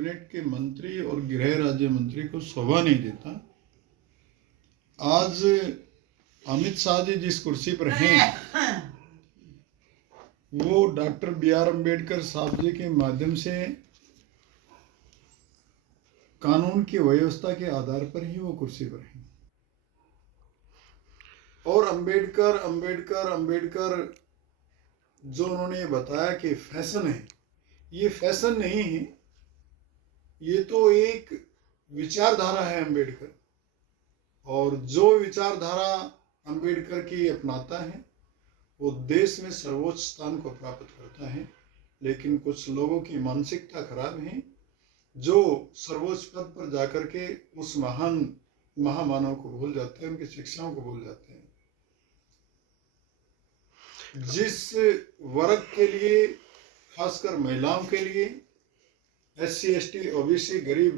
Cabinet के मंत्री और गृह राज्य मंत्री को शोभा नहीं देता। आज अमित शाह जी जिस कुर्सी पर हैं वो डॉक्टर B.R. अम्बेडकर साहब जी के माध्यम से कानून की व्यवस्था के आधार पर ही वो कुर्सी पर हैं। और अम्बेडकर अम्बेडकर अम्बेडकर जो उन्होंने बताया कि फैशन है, ये फैशन नहीं है, ये तो एक विचारधारा है अम्बेडकर। और जो विचारधारा अम्बेडकर की अपनाता है वो देश में सर्वोच्च स्थान को प्राप्त करता है। लेकिन कुछ लोगों की मानसिकता खराब है जो सर्वोच्च पद पर जाकर के उस महान महामानव को भूल जाते हैं, उनकी शिक्षाओं को भूल जाते हैं। जिस वर्ग के लिए, खासकर महिलाओं के लिए, SC ST OBC गरीब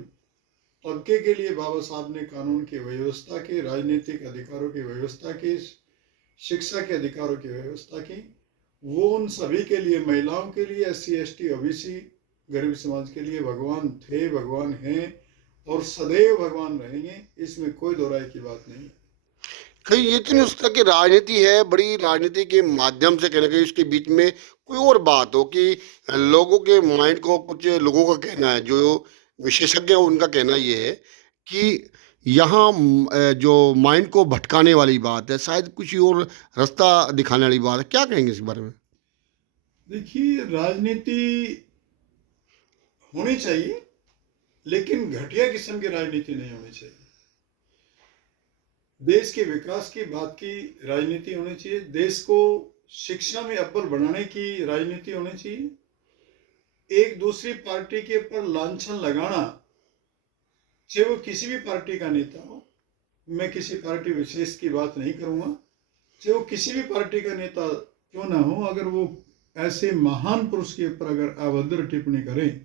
तबके के लिए बाबा साहब ने कानून की व्यवस्था की, राजनीतिक अधिकारों की व्यवस्था की, शिक्षा के अधिकारों की व्यवस्था की, वो उन सभी के लिए, महिलाओं के लिए, SC ST OBC गरीब समाज के लिए भगवान थे, भगवान हैं और सदैव भगवान रहेंगे। इसमें कोई दो राय की बात नहीं। कहीं ये तो नहीं उस तरह की राजनीति है, बड़ी राजनीति के माध्यम से कहीं ना कहीं उसके बीच में कोई और बात हो कि लोगों के माइंड को, कुछ लोगों का कहना है, जो विशेषज्ञ है उनका कहना ये है कि यहाँ जो माइंड को भटकाने वाली बात है, शायद कुछ और रास्ता दिखाने वाली बात है। क्या कहेंगे इस बारे में? देखिए, राजनीति होनी चाहिए लेकिन घटिया किस्म की राजनीति नहीं होनी चाहिए। देश के विकास की बात की राजनीति होनी चाहिए, देश को शिक्षा में अव्वल बनाने की राजनीति होनी चाहिए। एक दूसरी पार्टी के ऊपर लांछन लगाना, चाहे वो किसी भी पार्टी का नेता हो, मैं किसी पार्टी विशेष की बात नहीं करूंगा, चाहे वो किसी भी पार्टी का नेता क्यों ना हो, अगर वो ऐसे महान पुरुष के ऊपर अगर अभद्र टिप्पणी करें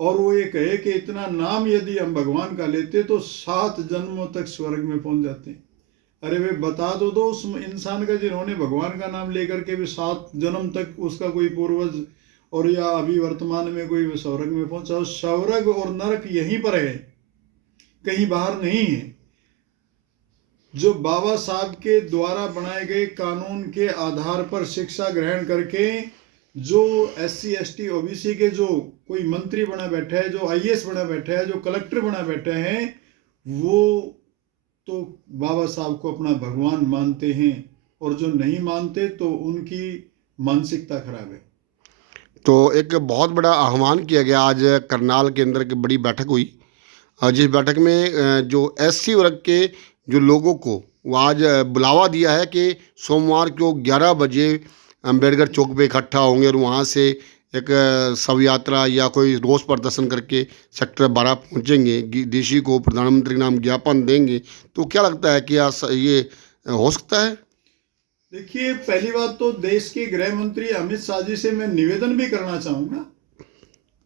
और वो ये कहे कि इतना नाम यदि हम भगवान का लेते तो 7 जन्मों तक स्वर्ग में पहुंच जाते। अरे वे बता दो उस इंसान का जिन्होंने भगवान का नाम लेकर के भी 7 जन्म तक उसका कोई पूर्वज और या अभी वर्तमान में कोई स्वर्ग में पहुंचा। स्वर्ग और नरक यहीं पर है, कहीं बाहर नहीं है। जो बाबा साहब के द्वारा बनाए गए कानून के आधार पर शिक्षा ग्रहण करके जो SC ST OBC के जो कोई मंत्री बना बैठा है, जो IAS बना बैठा है, जो कलेक्टर बना बैठे हैं, वो तो बाबा साहब को अपना भगवान मानते हैं और जो नहीं मानते तो उनकी मानसिकता खराब है। तो एक बहुत बड़ा आह्वान किया गया आज करनाल के अंदर एक बड़ी बैठक हुई, जिस बैठक में जो SC वर्ग के जो लोगों को वो आज बुलावा दिया है कि सोमवार को 11 बजे अम्बेडकर चौक पे इकट्ठा होंगे और वहाँ से एक शव यात्रा या कोई रोष प्रदर्शन करके सेक्टर 12 पहुँचेंगे, डीसी को प्रधानमंत्री नाम ज्ञापन देंगे। तो क्या लगता है कि ये हो सकता है? देखिए, पहली बात तो देश के गृह मंत्री अमित शाह जी से मैं निवेदन भी करना चाहूंगा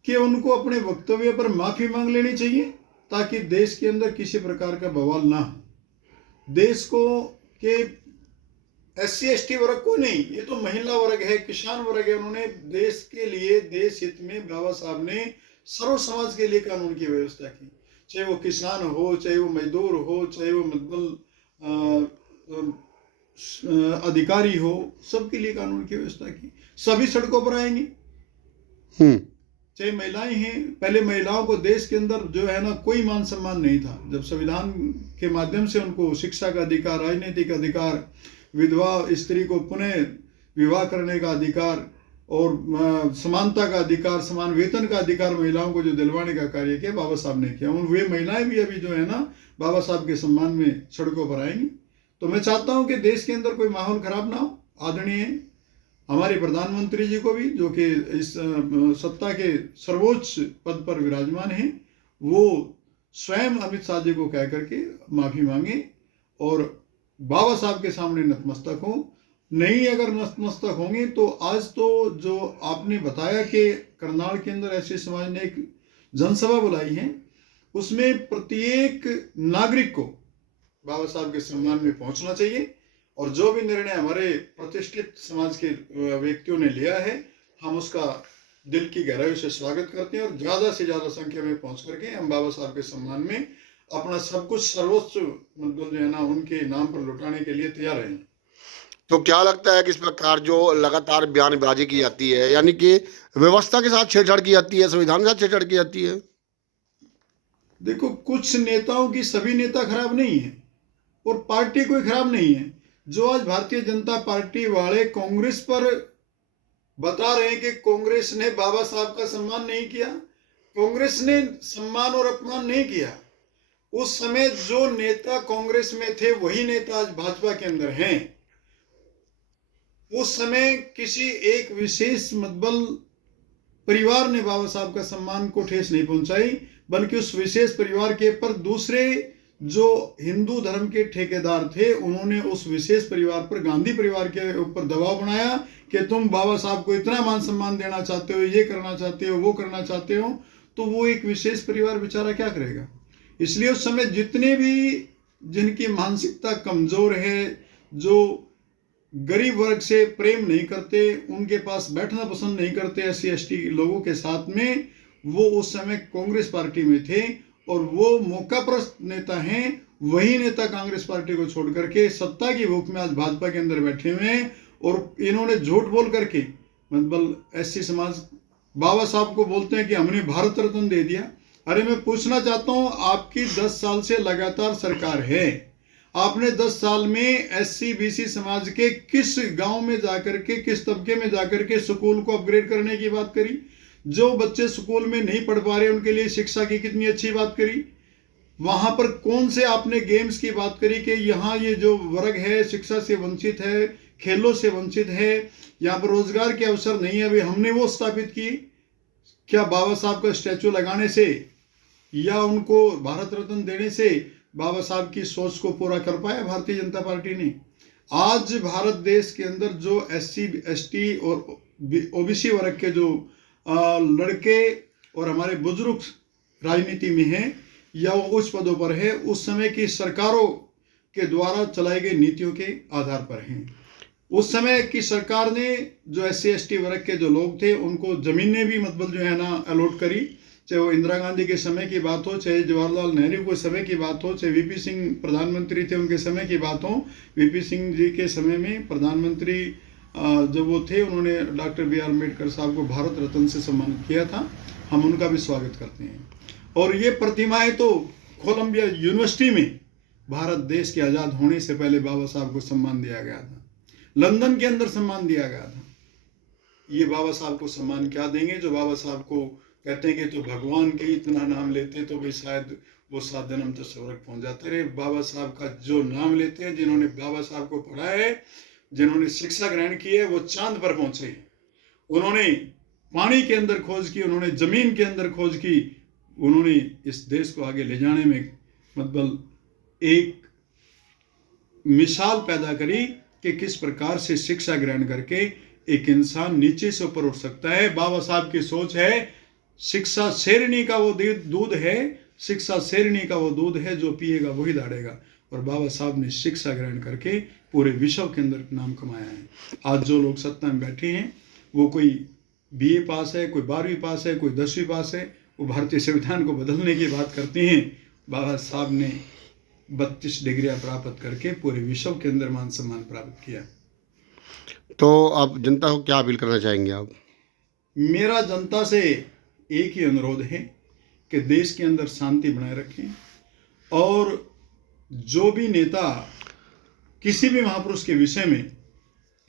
कि उनको अपने वक्तव्य पर माफी मांग लेनी चाहिए ताकि देश के अंदर किसी प्रकार का बवाल ना हो। देश को के SC ST वर्ग को नहीं, ये तो महिला वर्ग है, किसान वर्ग है, उन्होंने देश के लिए, देश हित में बाबा साहब ने सर्व समाज के लिए कानून की व्यवस्था की। चाहे वो किसान हो, चाहे वो मजदूर हो, चाहे वो अधिकारी हो, सबके लिए कानून की व्यवस्था की। सभी सड़कों पर आएंगे, चाहे महिलाएं हैं। पहले महिलाओं को देश के अंदर जो है ना कोई मान सम्मान नहीं था। जब संविधान के माध्यम से उनको शिक्षा का अधिकार, राजनीतिक अधिकार, विधवा स्त्री को पुनः विवाह करने का अधिकार और समानता का अधिकार, समान वेतन का अधिकार महिलाओं को जो दिलवाने का कार्य किया बाबा साहब ने किया, वे महिलाएं भी अभी जो है ना बाबा साहब के सम्मान में सड़कों पर आएंगी। तो मैं चाहता हूं कि देश के अंदर कोई माहौल खराब ना हो। आदरणीय हमारे प्रधानमंत्री जी को भी, जो कि इस सत्ता के सर्वोच्च पद पर विराजमान हैं, वो स्वयं अमित शाह जी को कह करके माफी मांगे और बाबा साहब के सामने नतमस्तक हो। नहीं अगर नतमस्तक होंगे तो आज तो जो आपने बताया कि करनाल के अंदर SC समाज ने एक जनसभा बुलाई है, उसमें प्रत्येक नागरिक को बाबा साहब के सम्मान में पहुंचना चाहिए और जो भी निर्णय हमारे प्रतिष्ठित समाज के व्यक्तियों ने लिया है, हम उसका दिल की गहराइयों से स्वागत करते हैं और ज़्यादा से ज़्यादा संख्या में पहुंच करके हम बाबा साहब के सम्मान में अपना सब कुछ सर्वोच्च मतलब जो है ना उनके नाम पर लुटाने के लिए तैयार हैं। तो क्या लगता है कि इस प्रकार जो लगातार बयानबाजी की जाती है, यानी कि व्यवस्था के साथ छेड़छाड़ की जाती है, संविधान के साथ छेड़छाड़ की जाती है? देखो, कुछ नेताओं की सभी नेता खराब नहीं है और पार्टी कोई खराब नहीं है। जो आज भारतीय जनता पार्टी वाले कांग्रेस पर बता रहे हैं कि कांग्रेस ने बाबा साहब का सम्मान नहीं किया, कांग्रेस ने सम्मान और अपमान नहीं किया। उस समय जो नेता कांग्रेस में थे वही नेता आज भाजपा के अंदर हैं। उस समय किसी एक विशेष मतबल परिवार ने बाबा साहब का सम्मान को ठेस नहीं पहुंचाई, बल्कि उस विशेष परिवार के पर दूसरे जो हिंदू धर्म के ठेकेदार थे उन्होंने उस विशेष परिवार पर, गांधी परिवार के ऊपर दबाव बनाया कि तुम बाबा साहब को इतना मान सम्मान देना चाहते हो, ये करना चाहते हो, वो करना चाहते हो, तो वो एक विशेष परिवार बेचारा क्या करेगा। इसलिए उस समय जितने भी जिनकी मानसिकता कमजोर है, जो गरीब वर्ग से प्रेम नहीं करते, उनके पास बैठना पसंद नहीं करते, SC ST लोगों के साथ में, वो उस समय कांग्रेस पार्टी में थे और वो मौकाप्रस्त नेता हैं। वही नेता कांग्रेस पार्टी को छोड़ करके सत्ता की भूख में आज भाजपा के अंदर बैठे हुए हैं और इन्होंने झूठ बोल करके मतलब SC समाज बाबा साहब को बोलते हैं कि हमने भारत रत्न दे दिया। अरे मैं पूछना चाहता हूं, आपकी 10 साल से लगातार सरकार है, आपने 10 साल में SC BC समाज के किस गांव में जाकर के, किस तबके में जाकर के स्कूल को अपग्रेड करने की बात करी? जो बच्चे स्कूल में नहीं पढ़ पा रहे उनके लिए शिक्षा की कितनी अच्छी बात करी? वहां पर कौन से आपने गेम्स की बात करी कि यहाँ ये जो वर्ग है शिक्षा से वंचित है, खेलों से वंचित है, यहाँ पर रोजगार के अवसर नहीं है, अभी हमने वो स्थापित की? क्या बाबा साहब का स्टैचू लगाने से या उनको भारत रत्न देने से बाबा साहब की सोच को पूरा कर पाया भारतीय जनता पार्टी ने? आज भारत देश के अंदर जो SC ST और OBC वर्ग के जो लड़के और हमारे बुजुर्ग राजनीति में हैं या वो उच्च पदों पर है, उस समय की सरकारों के द्वारा चलाई गई नीतियों के आधार पर हैं। उस समय की सरकार ने जो SC ST वर्ग के जो लोग थे उनको जमीनें भी मतलब जो है ना अलॉट करी, चाहे वो इंदिरा गांधी के समय की बात हो, चाहे जवाहरलाल नेहरू के समय की बात हो, चाहे VP सिंह प्रधानमंत्री थे उनके समय की बात हो। VP सिंह जी के समय में प्रधानमंत्री जब वो थे, उन्होंने डॉक्टर BR अम्बेडकर साहब को भारत रत्न से सम्मानित किया था। हम उनका भी स्वागत करते हैं। और ये प्रतिमाएं तो कोलंबिया यूनिवर्सिटी में भारत देश के आज़ाद होने से पहले बाबा साहब को सम्मान दिया गया था, लंदन के अंदर सम्मान दिया गया था। ये बाबा साहब को सम्मान क्या देंगे जो बाबा साहब को कहते हैं कि तो भगवान के इतना नाम लेते तो भाई शायद वो 7 जन्म तो स्वर्ग पहुंच जाते रहे। बाबा साहब का जो नाम लेते हैं, जिन्होंने बाबा साहब को पढ़ा है, जिन्होंने शिक्षा ग्रहण की है, वो चांद पर पहुंचे। उन्होंने पानी के अंदर खोज की, उन्होंने जमीन के अंदर खोज की, उन्होंने इस देश को आगे ले जाने में मतलब एक मिसाल पैदा करी कि किस प्रकार से शिक्षा ग्रहण करके एक इंसान नीचे से ऊपर उठ सकता है। बाबा साहब की सोच है, शिक्षा शेरनी का वो दूध है, शिक्षा शेरनी का वो दूध है, जो पिएगा वही दाड़ेगा। और बाबा साहब ने शिक्षा ग्रहण करके पूरे विश्व के अंदर नाम कमाया है। आज जो लोग सत्ता में बैठे हैं वो कोई BA पास है, कोई 12वीं पास है, कोई 10वीं पास है, वो भारतीय संविधान को बदलने की बात करते हैं। बाबा साहब ने 32 डिग्रियां प्राप्त करके पूरे विश्व के अंदर मान सम्मान प्राप्त किया। तो आप जनता को क्या अपील करना चाहेंगे आप? मेरा जनता से एक ही अनुरोध है कि देश के अंदर शांति बनाए रखें और जो भी नेता किसी भी महापुरुष के विषय में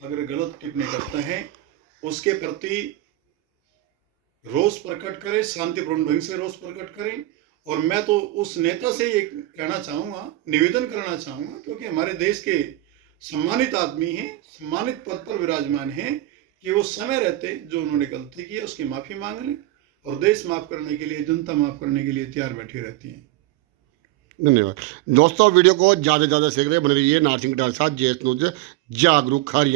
अगर गलत टिप्पणी करता है उसके प्रति रोष प्रकट करें, शांतिपूर्ण ढंग से रोष प्रकट करें। और मैं तो उस नेता से ये कहना चाहूँगा, निवेदन करना चाहूँगा, क्योंकि हमारे देश के सम्मानित आदमी हैं, सम्मानित पद पर विराजमान हैं, कि वो समय रहते जो उन्होंने गलती की है उसकी माफ़ी मांग लें और देश माफ़ करने के लिए, जनता माफ़ करने के लिए तैयार बैठी रहती है। धन्यवाद दोस्तों। वीडियो को ज़्यादा से ज़्यादा शेयर करें, बने रहिए नारसिंह के साथ। JS न्यूज़ जागरूक हरियाणा।